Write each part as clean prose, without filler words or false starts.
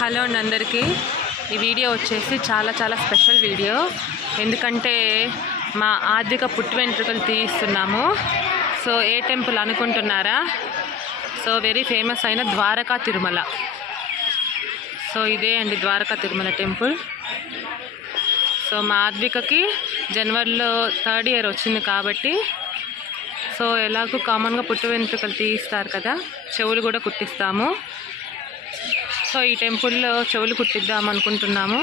Hello అండి అందరికీ. ఈ వీడియో వచ్చేసి చాలా స్పెషల్ వీడియో. ఎందుకంటే మా ఆర్థిక పుట్టు వెంట్రుకలు తీయిస్తున్నాము. సో ఏ టెంపుల్ అనుకుంటున్నారా? సో వెరీ ఫేమస్ అయిన ద్వారకా తిరుమల. సో ఇదే అండి ద్వారకా తిరుమల టెంపుల్. సో మా ఆర్థికకి జనవరిలో 3rd ఇయర్ వచ్చింది కాబట్టి సో ఎలాగో కామన్గా పుట్టు వెంట్రుకలు తీయిస్తారు కదా, చెవులు కూడా కుట్టిస్తాము. సో ఈ టెంపుల్లో చెవులు కుట్టిద్దాం అనుకుంటున్నాము.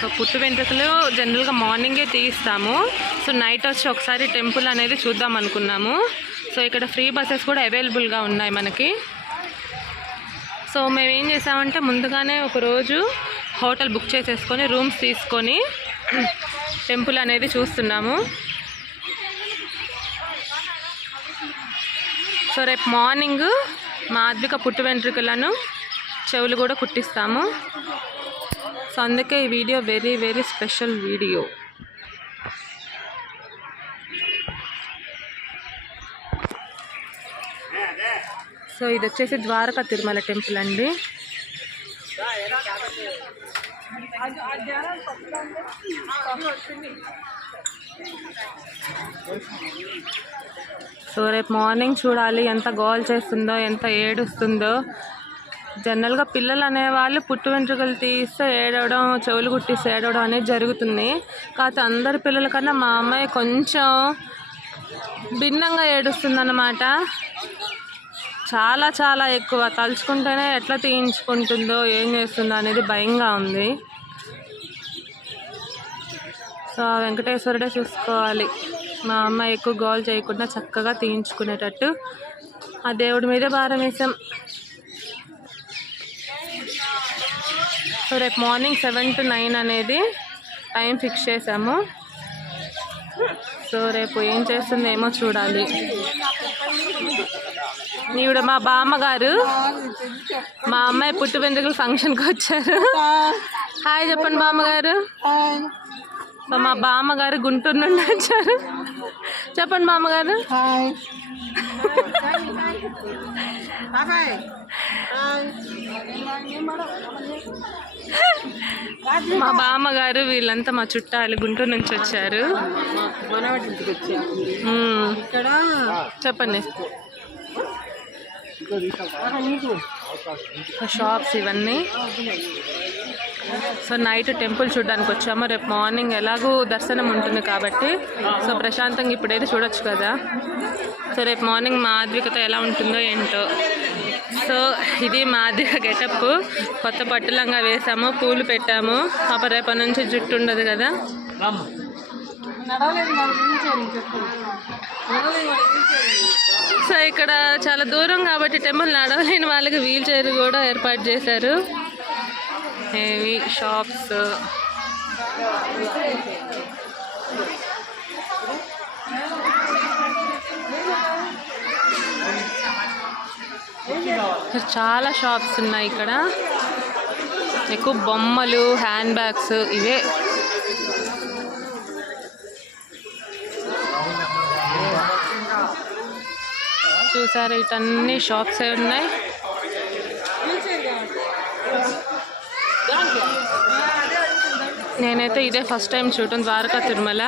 సో పుట్టు వెంట్రుకలు జనరల్గా మార్నింగే తీయిస్తాము. సో నైట్ వచ్చి ఒకసారి టెంపుల్ అనేది చూద్దాం అనుకున్నాము. సో ఇక్కడ ఫ్రీ బస్సెస్ కూడా అవైలబుల్గా ఉన్నాయి మనకి. సో మేము ఏం చేసామంటే ముందుగానే ఒకరోజు హోటల్ బుక్ చేసేసుకొని రూమ్స్ తీసుకొని టెంపుల్ అనేది చూస్తున్నాము. సో రేపు మార్నింగ్ మా ఆర్థిక పుట్టు వెంట్రుకలను చెవులు కూడా కుట్టిస్తాము. సో అందుకే ఈ video very special video. So ఇది వచ్చేసి ద్వారకా తిరుమల టెంపుల్ అండి. సో రేపు మార్నింగ్ చూడాలి ఎంత గోల్ చేస్తుందో, ఎంత ఏడుస్తుందో. జనరల్గా పిల్లలు అనేవాళ్ళు పుట్టు వెంట్రుకలు తీస్తే ఏడవడం, చెవులు కుట్టిస్తే ఏడవడం అనేది జరుగుతుంది. కాకపోతే అందరి పిల్లల కన్నా మా అమ్మాయి కొంచెం భిన్నంగా ఏడుస్తుందన్నమాట. చాలా ఎక్కువ. తలుచుకుంటేనే ఎట్లా తీయించుకుంటుందో, ఏం చేస్తుందో అనేది భయంగా ఉంది. సో వెంకటేశ్వరుడే చూసుకోవాలి. మా అమ్మాయి ఎక్కువ గోల్ చేయకుండా చక్కగా తీయించుకునేటట్టు ఆ దేవుడి మీదే భారం వేసాం. సో రేపు మార్నింగ్ 7 to 9 అనేది టైం ఫిక్స్ చేసాము. సో రేపు ఏం చేస్తుందేమో చూడాలి. ఈవిడ మా బామ్మగారు, మా అమ్మాయి పుట్టు వెంట్రుకల ఫంక్షన్కి వచ్చారు. హాయ్ చెప్పండి బామ్మగారు. సో మా బామ్మగారు గుంటూరు నుండి వచ్చారు. చెప్పండి బామ్మగారు. మా బామ్మగారు వీళ్ళంతా మా చుట్టాలు గుంటూరు నుంచి వచ్చారు. చెప్పండి. షాప్స్ ఇవన్నీ. సో నైట్ టెంపుల్ చూడడానికి వచ్చాము. రేపు మార్నింగ్ ఎలాగూ దర్శనం ఉంటుంది కాబట్టి సో ప్రశాంతంగా ఇప్పుడైతే చూడొచ్చు కదా. సో రేపు మార్నింగ్ మా ఆద్వికతో ఎలా ఉంటుందో ఏంటో. సో ఇది మా ఆద్విక గెటప్. కొత్త పట్టులంగా వేసాము, పూలు పెట్టాము. పాప రేపటి నుంచి జుట్టు ఉండదు కదా. సో ఇక్కడ చాలా దూరం కాబట్టి టెంపుల్ నడవలేని వాళ్ళకి వీల్ చైర్ కూడా ఏర్పాటు చేశారు. Heavy shops. చాలా షాప్స్ ఉన్నాయి ఇక్కడ. ఎక్కువ బొమ్మలు, హ్యాండ్ బ్యాగ్స్ ఇవే. చూసారు ఇటన్నీ షాప్సే ఉన్నాయి. నేనైతే ఇదే ఫస్ట్ టైం చూడటం ద్వారకా తిరుమల.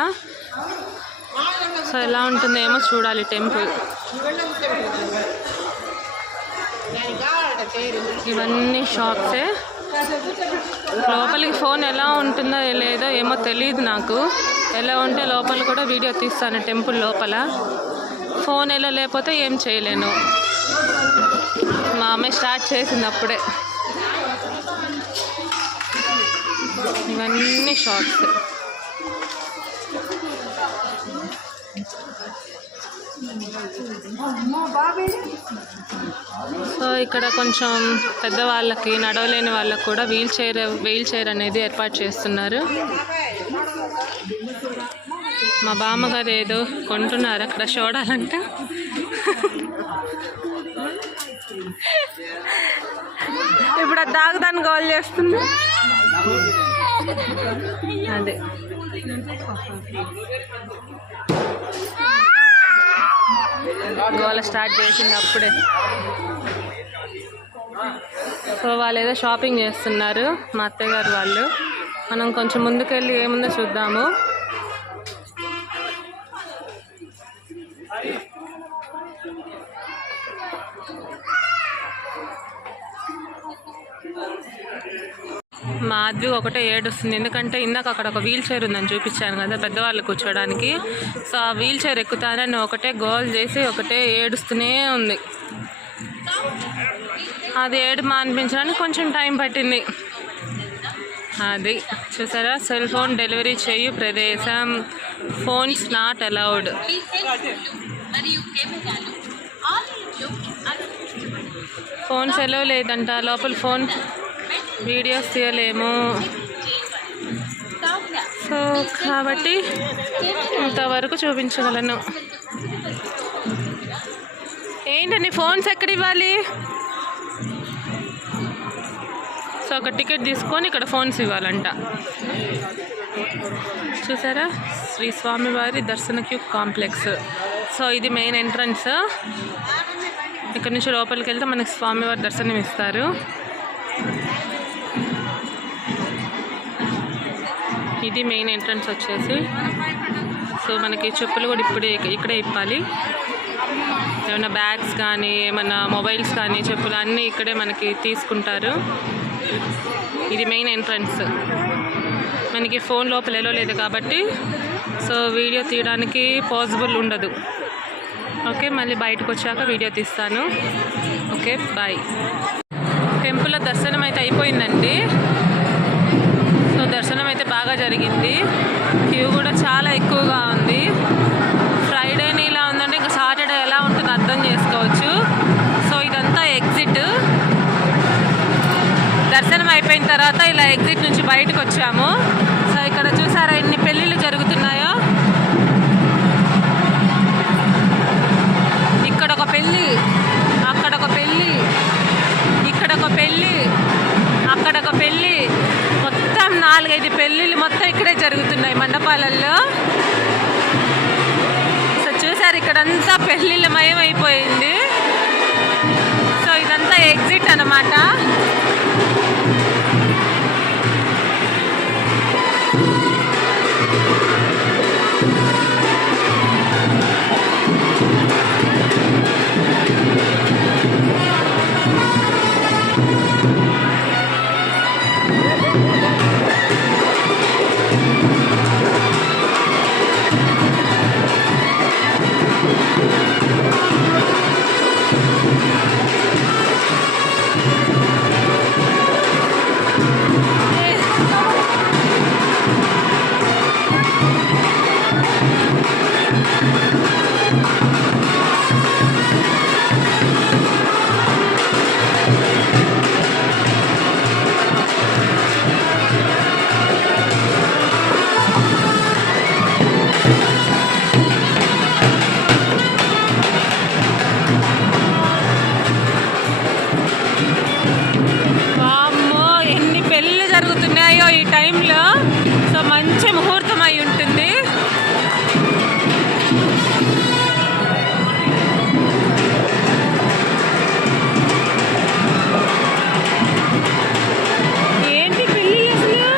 సో ఎలా ఉంటుందేమో చూడాలి టెంపుల్. ఇవన్నీ షాప్సే. లోపలికి ఫోన్ ఎలా ఉంటుందో లేదో ఏమో తెలియదు నాకు. ఎలా ఉంటే లోపల కూడా వీడియో తీస్తాను టెంపుల్ లోపల. ఫోన్ ఎలా లేకపోతే ఏం చేయలేను. మా అమ్మాయి స్టార్ట్ చేసింది అప్పుడే. ఇవన్నీ షాప్స్. సో ఇక్కడ కొంచెం పెద్దవాళ్ళకి, నడవలేని వాళ్ళకి కూడా వీల్ చైర్ అనేది ఏర్పాటు చేస్తున్నారు. మా బామ్మగారు ఏదో కొంటున్నారు అక్కడ చూడాలంట. ఇప్పుడు అది దాగుదాన్ని గోల్ చేస్తుంది. అదే గోల స్టార్ట్ చేసింది అప్పుడే. సో వాళ్ళు ఏదో షాపింగ్ చేస్తున్నారు మా అత్తయ్య గారు వాళ్ళు. మనం కొంచెం ముందుకెళ్ళి ఏముందో చూద్దాము. మాధవి ఒకటే ఏడుస్తుంది, ఎందుకంటే ఇందాక అక్కడ ఒక వీల్ చైర్ ఉందని చూపించాను కదా పెద్దవాళ్ళు కూర్చోడానికి. సో ఆ వీల్ చైర్ ఎక్కుతానని ఒకటే గోల్ చేసి ఒకటే ఏడుస్తూనే ఉంది. అది ఏడు మానిపించడానికి కొంచెం టైం పట్టింది. అది చూసారా, సెల్ ఫోన్ డెలివరీ చేయు ప్రదేశం, phones not allowed. Phones allow లేదంట, లోపల ఫోన్ వీడియోస్ తీయలేము. సో కాబట్టి ఇంతవరకు చూపించగలను. ఏంటండి ఫోన్స్ ఎక్కడ ఇవ్వాలి? సో ఒక టికెట్ తీసుకొని ఇక్కడ ఫోన్స్ ఇవ్వాలంట. చూసారా, శ్రీ స్వామివారి దర్శన క్యూ కాంప్లెక్స్. సో ఇది మెయిన్ ఎంట్రన్స్. ఇక్కడ నుంచి లోపలికి వెళ్తే మనకి స్వామివారి దర్శనం ఇస్తారు. ఇది మెయిన్ ఎంట్రన్స్ వచ్చేసి. సో మనకి చెప్పులు కూడా ఇక్కడే ఇప్పాలి. ఏమైనా బ్యాగ్స్ కానీ ఏమైనా మొబైల్స్ కానీ చెప్పులు అన్నీ ఇక్కడే మనకి తీసుకుంటారు. ఇది మెయిన్ ఎంట్రన్స్. మనకి ఫోన్ లోపల ఎలో లేదు కాబట్టి సో వీడియో తీయడానికి పాసిబుల్ ఉండదు. ఓకే, మళ్ళీ బయటకు వచ్చాక వీడియో తీస్తాను. Okay, bye. టెంపుల్లో దర్శనం అయితే అయిపోయిందండి. సో దర్శనం అయితే బాగా జరిగింది. క్యూ కూడా చాలా ఎక్కువగా ఉంది. ఫ్రైడేని ఇలా ఉందంటే ఇంకా సాటర్డే ఎలా ఉంటుందో అర్థం చేసుకోవచ్చు. సో ఇదంతా ఎగ్జిట్. దర్శనం అయిపోయిన తర్వాత ఇలా ఎగ్జిట్ నుంచి బయటకు వచ్చాము. సో ఇక్కడ చూసారా ఎన్ని పెళ్ళిళ్ళు జరుగుతున్నాయో. ఇక్కడ ఒక పెళ్ళి, అక్కడ ఒక పెళ్ళి, ఇక్కడ ఒక పెళ్ళి, అక్కడ ఒక పెళ్ళి, మొత్తం 4-5 పెళ్ళిళ్ళు మొత్తం ఇక్కడే జరుగుతున్నాయి మండపాలలో. సో చూసారు ఇక్కడంతా పెళ్ళిళ్ళ మయమైపోయింది. సో ఇదంతా ఎగ్జిట్ అన్నమాట. జరుగుతున్నాయో ఈ టైంలో. సో మంచి ముహూర్తం అయి ఉంటుంది. ఏంటి పెళ్ళి అసలు?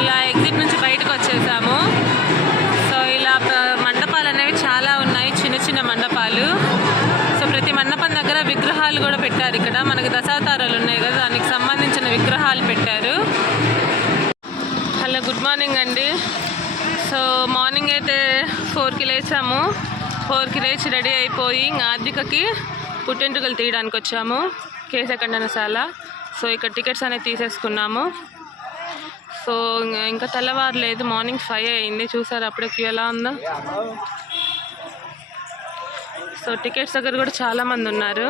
ఇలా ఎగ్జిట్ నుంచి బయటకు వచ్చేసాము. సో ఇలా మండపాలు అనేవి చాలా ఉన్నాయి, చిన్న చిన్న మండపాలు. సో ప్రతి మండపం దగ్గర విగ్రహాలు కూడా పెట్టారు. ఇక్కడ మనకి దశావతారాలు ఉన్నాయి కదా, దానికి సంబంధించిన విగ్రహాలు పెట్టారు. హలో, గుడ్ మార్నింగ్ అండి. సో మార్నింగ్ అయితే 4కి లేచాము. 4కి లేచి రెడీ అయిపోయి ఆర్థికకి పుట్టెంటుకలు తీయడానికి వచ్చాము కేశఖండనశాల. సో ఇక్కడ టికెట్స్ అనేది తీసేసుకున్నాము. సో ఇంకా తెల్లవారలేదు, మార్నింగ్ 5 అయింది. చూసారు అప్పుడే క్యూ ఎలా ఉందో. సో టికెట్స్ దగ్గర కూడా చాలామంది ఉన్నారు.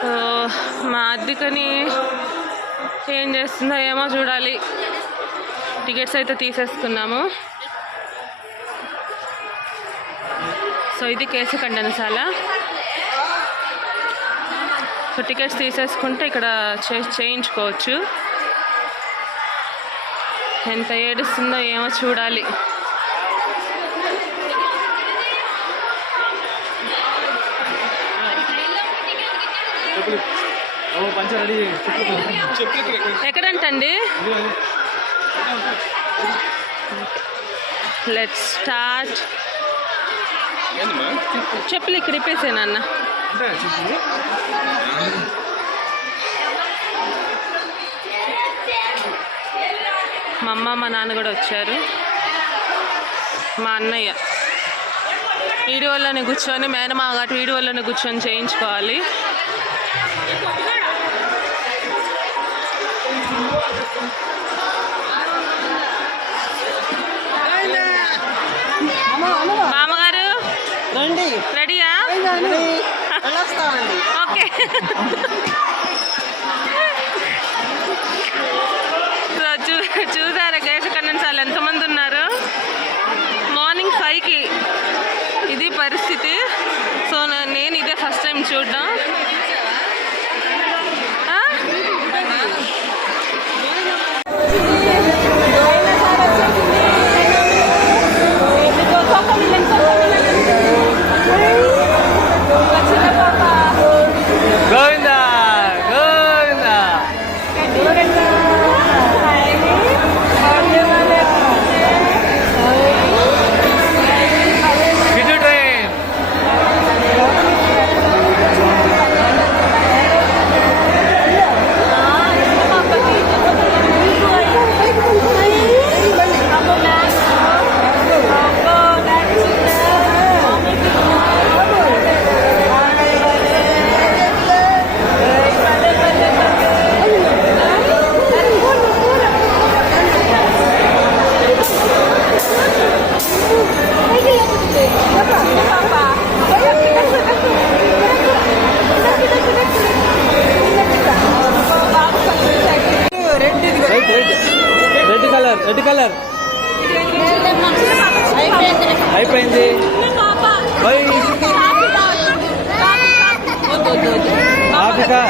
సో మా ఆర్థికని ఏం చేస్తుందో ఏమో చూడాలి. టికెట్స్ అయితే తీసేసుకున్నాము. సో ఇది కేశఖండనశాల. సో టికెట్స్ తీసేసుకుంటే ఇక్కడ చేయించుకోవచ్చు. ఎంత ఏడుస్తుందో ఏమో చూడాలి. ఎక్కడంటండి? Let's start. చెప్పులు ఇక్కడ ఇప్పేసానన్న. మా అమ్మ మా నాన్న కూడా వచ్చారు. మా అన్నయ్య వీడియోలోనే కూర్చొని, మేనమా కాబట్టి వీడియోలోనే కూర్చొని చేయించుకోవాలి. మామగారు రెడీయా? ఓకే. చూసారా కేశఖండనశాల ఎంతమంది ఉన్నారు? మార్నింగ్ 5కి ఇది పరిస్థితి. సో నేను ఇదే ఫస్ట్ టైం చూడడం. రెడ్ కలర్ అయిపోయింది. ఆఫికా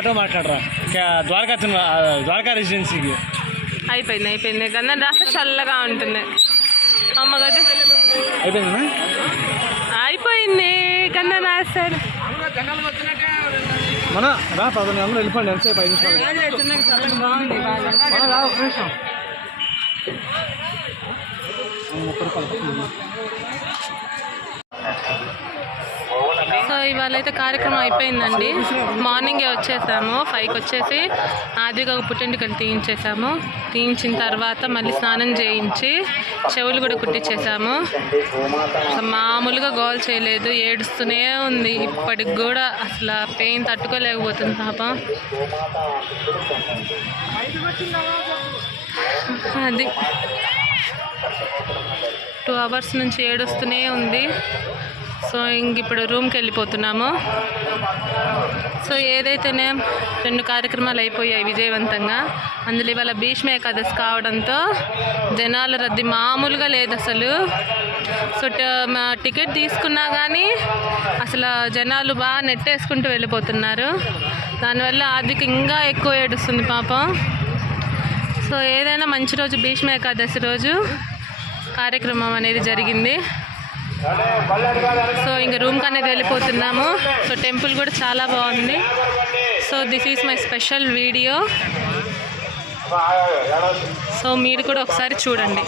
ఆటో మాట్లాడరా ద్వారకా రెసిడెన్సీకి. అయిపోయింది గంధం రాస్తే చల్లగా ఉంటుంది. అమ్మ కదా అయిపోయిందా? అయిపోయింది గంధం రాస్తారు. మన రా 11 గంటలు వెళ్ళిపోండి. ఎంతసేపు 5 నిమిషాలు. మన రా ఒక నిమిషం. 30 రూపాయలు. సో ఇవాళ అయితే కార్యక్రమం అయిపోయిందండి. మార్నింగే వచ్చేసాము, 5కి వచ్చేసి ఆదిగా పుట్టెంటుకలు తీయించేసాము. తీయించిన తర్వాత మళ్ళీ స్నానం చేయించి చెవులు కూడా కుట్టించేసాము. మామూలుగా గోల్ చేయలేదు, ఏడుస్తూనే ఉంది ఇప్పటికి కూడా. అసలు పెయిన్ తట్టుకోలేకపోతుంది పాపం. అది 2 అవర్స్ నుంచి ఏడుస్తూనే ఉంది. సో ఇంక ఇప్పుడు రూమ్కి వెళ్ళిపోతున్నాము. సో ఏదైతేనే 2 కార్యక్రమాలు అయిపోయాయి విజయవంతంగా. అందులో ఇవాళ భీష్మ ఏకాదశి కావడంతో జనాల రద్దీ మామూలుగా లేదు అసలు. సో టికెట్ తీసుకున్నా కానీ అసలు జనాలు బాగా నెట్టేసుకుంటూ వెళ్ళిపోతున్నారు. దానివల్ల ఆదికి ఇంకా ఎక్కువ ఏడుస్తుంది పాపం. సో ఏదైనా మంచి రోజు భీష్మ ఏకాదశి రోజు కార్యక్రమం అనేది జరిగింది. సో ఇంక రూమ్కి అనేది వెళ్ళిపోతున్నాము. సో టెంపుల్ కూడా చాలా బాగుంది. So this is my special video. So మీరు కూడా ఒకసారి చూడండి.